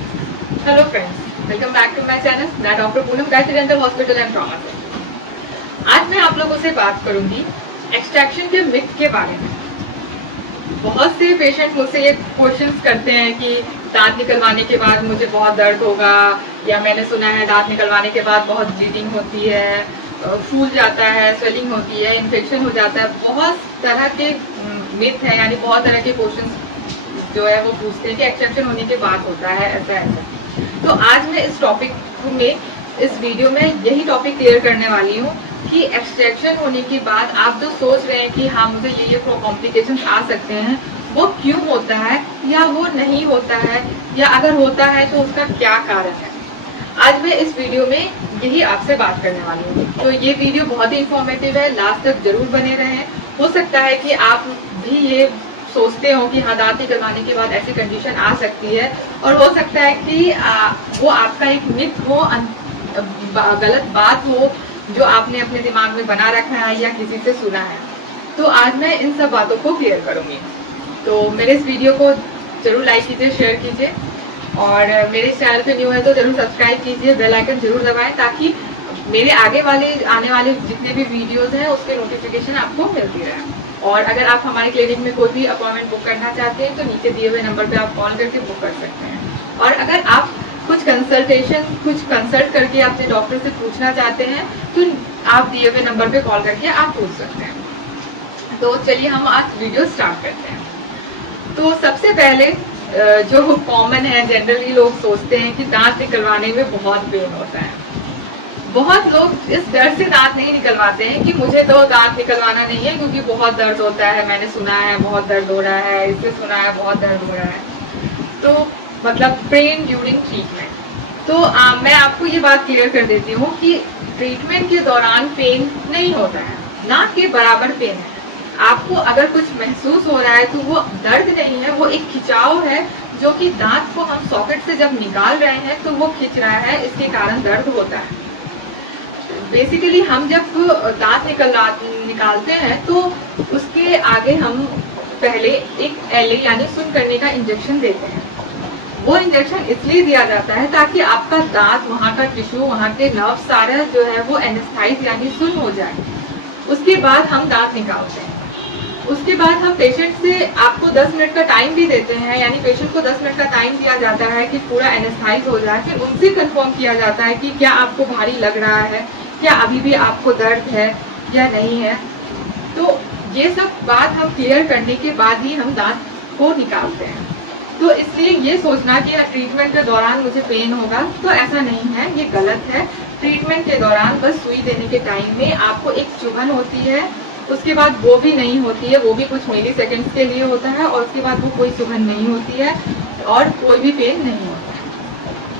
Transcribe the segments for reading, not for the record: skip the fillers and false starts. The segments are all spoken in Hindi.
Hello friends, welcome back to my channel. मैं doctor Poonam Gayatri dental hospital and trauma से। आज मैं आप लोगों से बात करूंगी एक्सट्रैक्शन के मिथ के बारे में। बहुत से पेशेंट मुझसे ये क्वेश्चंस करते हैं कि दांत निकलवाने के बाद मुझे बहुत दर्द होगा, या मैंने सुना है दांत निकलवाने के बाद बहुत ब्लीडिंग होती है, फूल जाता है, स्वेलिंग होती है, इन्फेक्शन हो जाता है। बहुत तरह के मिथ है, यानी बहुत तरह के क्वेश्चंस जो है वो पूछते हैं कि एक्सट्रैक्शन होने के बाद होता है ऐसा ऐसा। तो आज मैं इस टॉपिक में, इस वीडियो में यही टॉपिक क्लियर करने वाली हूँ कि एक्सट्रैक्शन होने के बाद आप जो सोच रहे हैं कि हाँ मुझे ये कॉम्प्लिकेशन आ सकते हैं, वो क्यों होता है या वो नहीं होता है, या अगर होता है तो उसका क्या कारण है। आज मैं इस वीडियो में यही आपसे बात करने वाली हूँ। तो ये वीडियो बहुत ही इंफॉर्मेटिव है, लास्ट तक जरूर बने रहें। हो सकता है कि आप भी ये सोचते हो कि हाँ दांत निकलवाने के बाद ऐसी कंडीशन आ सकती है, और हो सकता है कि वो आपका एक मिथ हो, गलत बात हो जो आपने अपने दिमाग में बना रखा है या किसी से सुना है। तो आज मैं इन सब बातों को क्लियर करूंगी। तो मेरे इस वीडियो को जरूर लाइक कीजिए, शेयर कीजिए, और मेरे चैनल पे न्यू है तो जरूर सब्सक्राइब कीजिए, बेल आइकन जरूर दबाएं ताकि मेरे आने वाले जितने भी वीडियोस हैं उसके नोटिफिकेशन आपको मिलती रहे। और अगर आप हमारे क्लिनिक में कोई भी अपॉइंटमेंट बुक करना चाहते हैं तो नीचे दिए हुए नंबर पे आप कॉल करके बुक कर सकते हैं। और अगर आप कुछ कंसल्ट करके अपने डॉक्टर से पूछना चाहते हैं तो आप दिए हुए नंबर पे कॉल करके आप पूछ सकते हैं। तो चलिए हम आज वीडियो स्टार्ट करते हैं। तो सबसे पहले जो कॉमन है, जनरली लोग सोचते हैं कि दांत निकलवाने में बहुत पेन होता है। बहुत लोग इस डर से दांत नहीं निकलवाते हैं कि मुझे तो दांत निकलवाना नहीं है क्योंकि बहुत दर्द होता है, मैंने सुना है बहुत दर्द हो रहा है, इससे सुना है बहुत दर्द हो रहा है। तो मतलब पेन ड्यूरिंग ट्रीटमेंट। तो मैं आपको ये बात क्लियर कर देती हूँ कि ट्रीटमेंट के दौरान पेन नहीं होता है, ना के बराबर पेन है। आपको अगर कुछ महसूस हो रहा है तो वो दर्द नहीं है, वो एक खिंचाव है जो कि दांत को हम सॉकेट से जब निकाल रहे हैं तो वो खिंच रहा है, इसके कारण दर्द होता है। बेसिकली हम जब दांत निकालते हैं तो उसके आगे हम पहले एक एलए यानी सुन करने का इंजेक्शन देते हैं। वो इंजेक्शन इसलिए दिया जाता है ताकि आपका दांत, वहाँ का टिश्यू, वहाँ के नर्व सारा जो है वो एनेस्थाइज यानी सुन हो जाए। उसके बाद हम दांत निकालते हैं। उसके बाद हम पेशेंट से आपको 10 मिनट का टाइम भी देते हैं, यानी पेशेंट को 10 मिनट का टाइम दिया जाता है कि पूरा एनेस्थाइज हो जाए। फिर उनसे कंफर्म किया जाता है कि क्या आपको भारी लग रहा है, क्या अभी भी आपको दर्द है या नहीं है। तो ये सब बात हम क्लियर करने के बाद ही हम दांत को निकालते हैं। तो इसलिए ये सोचना कि ट्रीटमेंट के दौरान मुझे पेन होगा, तो ऐसा नहीं है, ये गलत है। ट्रीटमेंट के दौरान बस सुई देने के टाइम में आपको एक चुभन होती है, उसके बाद वो भी नहीं होती है, वो भी कुछ मिली सेकेंड्स के लिए होता है, और उसके बाद वो कोई चुभन नहीं होती है और कोई भी पेन नहीं होता है।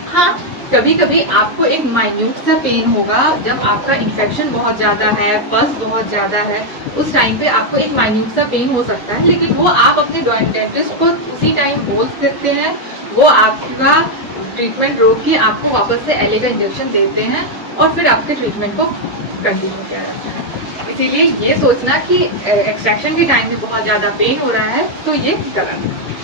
हाँ, कभी कभी आपको एक माइन्यूट सा पेन होगा जब आपका इन्फेक्शन बहुत ज्यादा है, पस बहुत ज्यादा है, उस टाइम पे आपको एक माइन्यूट सा पेन हो सकता है, लेकिन वो आप अपने डेंटिस्ट को उसी टाइम बोल सकते हैं। वो आपका ट्रीटमेंट रोक के आपको वापस से एलए का इंजेक्शन देते हैं और फिर आपके ट्रीटमेंट को कंटिन्यू किया जाता है। इसीलिए ये सोचना कि एक्सट्रैक्शन के टाइम में बहुत ज्यादा पेन हो रहा है तो ये गलत है।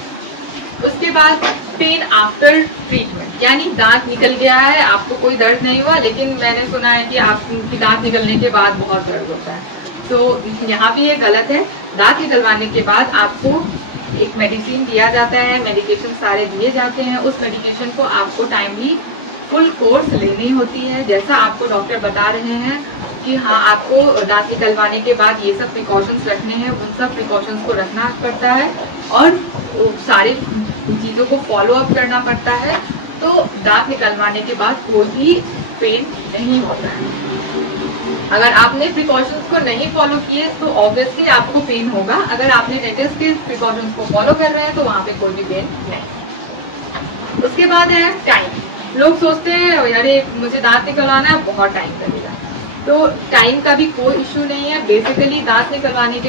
उसके बाद पेन आफ्टर ट्रीटमेंट, यानी दांत निकल गया है, आपको कोई दर्द नहीं हुआ, लेकिन मैंने सुना है कि आपकी दांत निकलने के बाद बहुत दर्द होता है। तो यहाँ भी ये गलत है। दांत निकलवाने के बाद आपको एक मेडिसिन दिया जाता है, मेडिकेशन सारे दिए जाते हैं। उस मेडिकेशन को आपको टाइमली फुल कोर्स लेनी होती है, जैसा आपको डॉक्टर बता रहे हैं कि हाँ आपको दांत निकलवाने के बाद ये सब प्रिकॉशंस रखने हैं, उन सब प्रिकॉशंस को रखना पड़ता है और सारी चीज़ों को फॉलो अप करना पड़ता है। तो दांत निकलवाने के बाद कोई भी पेन नहीं होता है। अगर आपने प्रिकॉशंस को नहीं फॉलो किए तो ऑब्वियसली आपको पेन होगा। अगर आपने डेंटिस्ट के प्रिकॉशंस को फॉलो कर रहे हैं तो वहाँ पे कोई भी पेन नहीं। उसके बाद है टाइम। लोग सोचते हैं अरे मुझे दांत निकलवाना है, बहुत टाइम लगेगा। तो टाइम का भी कोई इश्यू नहीं है। बेसिकली दांत निकलवाने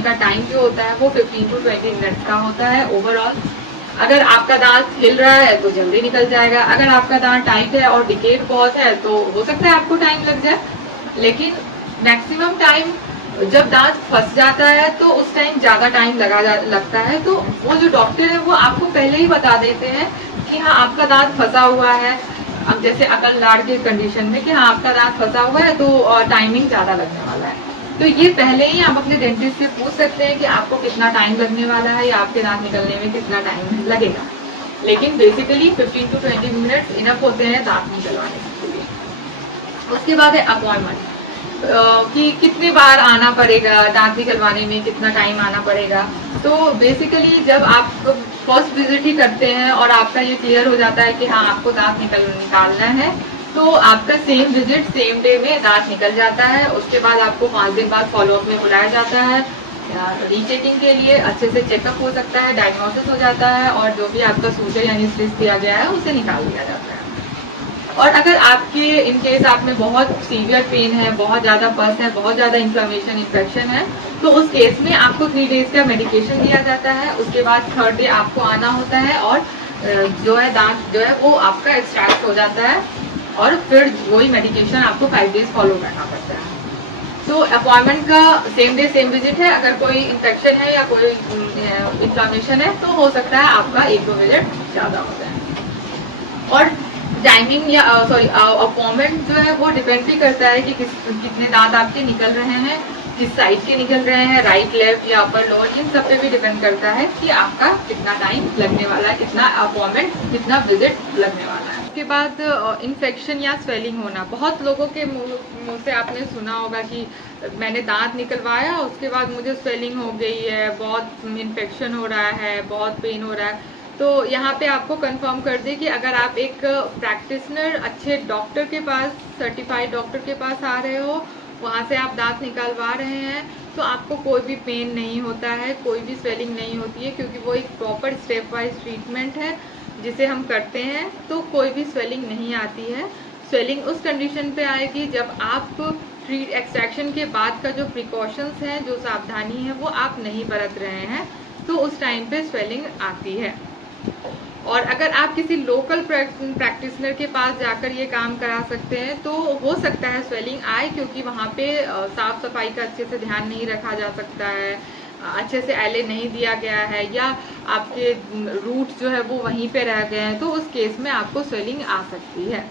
का टाइम जो होता है वो 15 to 20 मिनट का होता है ओवरऑल। अगर आपका दांत हिल रहा है तो जल्दी निकल जाएगा, अगर आपका दांत टाइट है और डिकेट बहुत है तो हो सकता है आपको टाइम लग जाए, लेकिन मैक्सिमम टाइम जब दांत फंस जाता है तो उस टाइम ज्यादा टाइम लगता है, तो वो जो डॉक्टर है वो आपको पहले ही बता देते हैं कि हाँ आपका दांत फंसा हुआ है। अब जैसे अकल लाड़ के कंडीशन में कि हाँ आपका दांत फंसा हुआ है तो टाइमिंग ज्यादा लगने वाला है, तो ये पहले ही आप अपने डेंटिस्ट से पूछ सकते हैं कि आपको कितना टाइम लगने वाला है या आपके दांत निकलने में कितना टाइम लगेगा। लेकिन बेसिकली 15 to 20 मिनट्स इनफ होते हैं दांत निकलवाने के लिए। उसके बाद है अपॉइंटमेंट, कि कितने बार आना पड़ेगा दांत निकलवाने में, कितना टाइम आना पड़ेगा। तो बेसिकली जब आप फर्स्ट विजिट ही करते हैं और आपका ये क्लियर हो जाता है कि हाँ आपको दांत निकालना है, तो आपका सेम विजिट सेम डे में दांत निकल जाता है। उसके बाद आपको 5 दिन बाद फॉलोअप में बुलाया जाता है रीचेकिंग के लिए, अच्छे से चेकअप हो सकता है, डायग्नोसिस हो जाता है और जो भी आपका सूजन यानी स्टिच दिया गया है उसे निकाल दिया जाता है। और अगर आपके इन केस आप में बहुत सीवियर पेन है, बहुत ज़्यादा पस है, बहुत ज़्यादा इन्फ्लेमेशन इन्फेक्शन है, तो उस केस में आपको 3 डेज का मेडिकेशन दिया जाता है। उसके बाद 3rd डे आपको आना होता है और जो है दांत जो है वो आपका एक्सट्रैक्ट हो जाता है और फिर वही मेडिकेशन आपको 5 डेज फॉलो करना पड़ता है। तो अपॉइंटमेंट का सेम डे सेम विजिट है। अगर कोई इन्फेक्शन है या कोई इन्फ्लेमेशन है तो हो सकता है आपका 1-2 विजिट ज़्यादा हो जाए। और टाइमिंग या सॉरी अपॉइंटमेंट जो है वो डिपेंड भी करता है कि कितने दांत आपके निकल रहे हैं, किस साइड के निकल रहे हैं, राइट लेफ्ट या अपर लोअर, इन सब पे भी डिपेंड करता है कि आपका कितना टाइम लगने वाला है, कितना अपॉइंटमेंट, कितना विजिट लगने वाला है। उसके बाद इन्फेक्शन या स्वेलिंग होना, बहुत लोगों के मुंह से आपने सुना होगा कि मैंने दांत निकलवाया उसके बाद मुझे स्वेलिंग हो गई है, बहुत इन्फेक्शन हो रहा है, बहुत पेन हो रहा है। तो यहाँ पे आपको कंफर्म कर दें कि अगर आप एक प्रैक्टिशनर अच्छे डॉक्टर के पास, सर्टिफाइड डॉक्टर के पास आ रहे हो, वहाँ से आप दांत निकालवा रहे हैं, तो आपको कोई भी पेन नहीं होता है, कोई भी स्वेलिंग नहीं होती है, क्योंकि वो एक प्रॉपर स्टेप वाइज ट्रीटमेंट है जिसे हम करते हैं, तो कोई भी स्वेलिंग नहीं आती है। स्वेलिंग उस कंडीशन पे आएगी जब आप एक्सट्रैक्शन के बाद का जो प्रिकॉशंस हैं, जो सावधानी है वो आप नहीं बरत रहे हैं, तो उस टाइम पे स्वेलिंग आती है। और अगर आप किसी लोकल प्रैक्टिशनर के पास जाकर ये काम करा सकते हैं तो हो सकता है स्वेलिंग आए, क्योंकि वहाँ पे साफ सफाई का अच्छे से ध्यान नहीं रखा जा सकता है, अच्छे से एले नहीं दिया गया है, या आपके रूट जो है वो वहीं पे रह गए हैं, तो उस केस में आपको स्वेलिंग आ सकती है।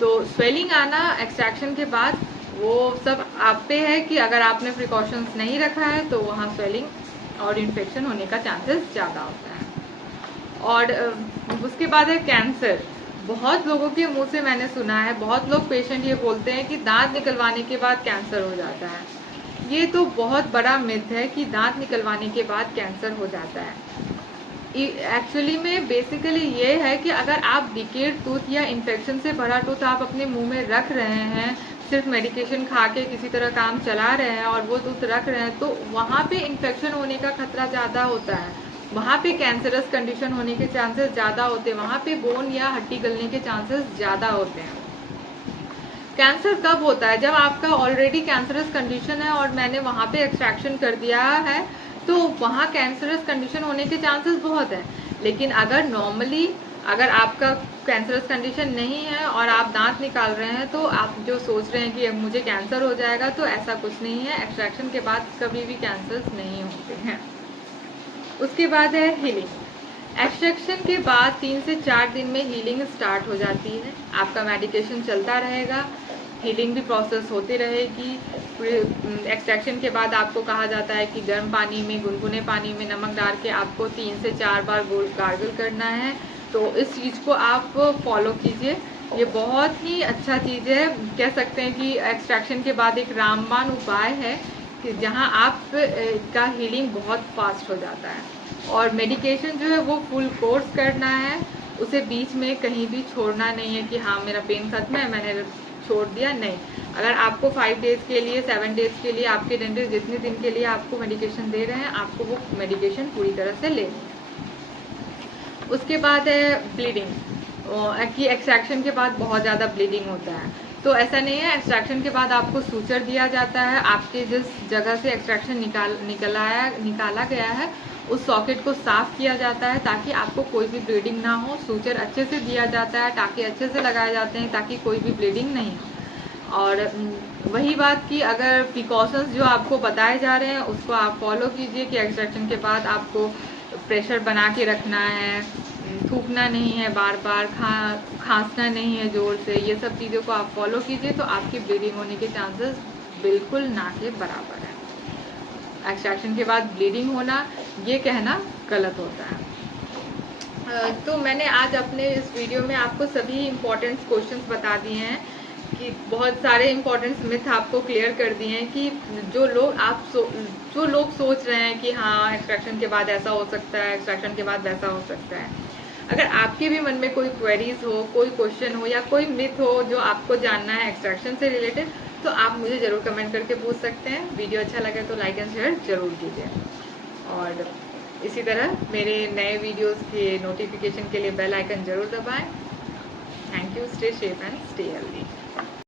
तो स्वेलिंग आना एक्सट्रैक्शन के बाद वो सब आप पे है कि अगर आपने प्रिकॉशंस नहीं रखा है तो वहाँ स्वेलिंग और इन्फेक्शन होने का चांसेस ज़्यादा होता है। और उसके बाद है कैंसर। बहुत लोगों के मुंह से मैंने सुना है, बहुत लोग पेशेंट ये बोलते हैं कि दांत निकलवाने के बाद कैंसर हो जाता है। ये तो बहुत बड़ा मिथ है कि दांत निकलवाने के बाद कैंसर हो जाता है। एक्चुअली में बेसिकली ये है कि अगर आप डिकेड टूथ या इन्फेक्शन से भरा टूथ आप अपने मुंह में रख रहे हैं, सिर्फ मेडिकेशन खा के किसी तरह काम चला रहे हैं और वो टूथ रख रहे हैं, तो वहाँ पे इन्फेक्शन होने का खतरा ज़्यादा होता है, वहाँ पे कैंसरस कंडीशन होने के चांसेस ज़्यादा होते हैं, वहाँ पे बोन या हड्डी गलने के चांसेस ज़्यादा होते हैं। कैंसर कब होता है? जब आपका ऑलरेडी कैंसरस कंडीशन है और मैंने वहाँ पे एक्सट्रैक्शन कर दिया है, तो वहाँ कैंसरस कंडीशन होने के चांसेस बहुत है। लेकिन अगर नॉर्मली अगर आपका कैंसरस कंडीशन नहीं है और आप दांत निकाल रहे हैं, तो आप जो सोच रहे हैं कि अब मुझे कैंसर हो जाएगा, तो ऐसा कुछ नहीं है। एक्सट्रैक्शन के बाद कभी भी कैंसर्स नहीं होते हैं। उसके बाद है हीलिंग। एक्सट्रैक्शन के बाद 3 से 4 दिन में हीलिंग स्टार्ट हो जाती है। आपका मेडिकेशन चलता रहेगा, हीलिंग भी प्रोसेस होती रहेगी। एक्सट्रैक्शन के बाद आपको कहा जाता है कि गर्म पानी में, गुनगुने पानी में नमक डाल के आपको 3 से 4 बार गार्गल करना है। तो इस चीज़ को आप फॉलो कीजिए, ये बहुत ही अच्छा चीज़ है। कह सकते हैं कि एक्सट्रैक्शन के बाद एक रामबाण उपाय है कि जहाँ आप का हीलिंग बहुत फास्ट हो जाता है। और मेडिकेशन जो है वो फुल कोर्स करना है, उसे बीच में कहीं भी छोड़ना नहीं है कि हाँ मेरा पेन खत्म है मैंने छोड़ दिया, नहीं। अगर आपको 5 डेज के लिए, 7 डेज के लिए आपके डेंटिस्ट जितने दिन के लिए आपको मेडिकेशन दे रहे हैं, आपको वो मेडिकेशन पूरी तरह से लेनी है। उसके बाद है ब्लीडिंग, कि एक्सट्रैक्शन के बाद बहुत ज़्यादा ब्लीडिंग होता है, तो ऐसा नहीं है। एक्सट्रैक्शन के बाद आपको सूचर दिया जाता है, आपके जिस जगह से एक्सट्रैक्शन निकाला गया है उस सॉकेट को साफ किया जाता है ताकि आपको कोई भी ब्लीडिंग ना हो। सूचर अच्छे से दिया जाता है, टाँके अच्छे से लगाए जाते हैं ताकि कोई भी ब्लीडिंग नहीं हो। और वही बात कि अगर प्रिकॉशंस जो आपको बताए जा रहे हैं उसको आप फॉलो कीजिए कि एक्सट्रैक्शन के बाद आपको प्रेशर बना के रखना है, थूकना नहीं है, बार बार खांसना नहीं है ज़ोर से, ये सब चीज़ों को आप फॉलो कीजिए तो आपकी ब्लीडिंग होने के चांसेस बिल्कुल ना के बराबर है। एक्सट्रैक्शन के बाद ब्लीडिंग होना ये कहना गलत होता है। तो मैंने आज अपने इस वीडियो में आपको सभी इम्पोर्टेंट क्वेश्चंस बता दिए हैं कि बहुत सारे इम्पोर्टेंट मिथ आपको क्लियर कर दिए हैं कि जो लोग सोच रहे हैं कि हाँ एक्सट्रैक्शन के बाद ऐसा हो सकता है, एक्सट्रैक्शन के बाद वैसा हो सकता है। अगर आपके भी मन में कोई क्वेरीज हो, कोई क्वेश्चन हो या कोई मिथ हो जो आपको जानना है एक्सट्रैक्शन से रिलेटेड, तो आप मुझे ज़रूर कमेंट करके पूछ सकते हैं। वीडियो अच्छा लगे तो लाइक एंड शेयर जरूर कीजिए और इसी तरह मेरे नए वीडियोस के नोटिफिकेशन के लिए बेल आइकन जरूर दबाएं। Thank you, stay safe and stay healthy.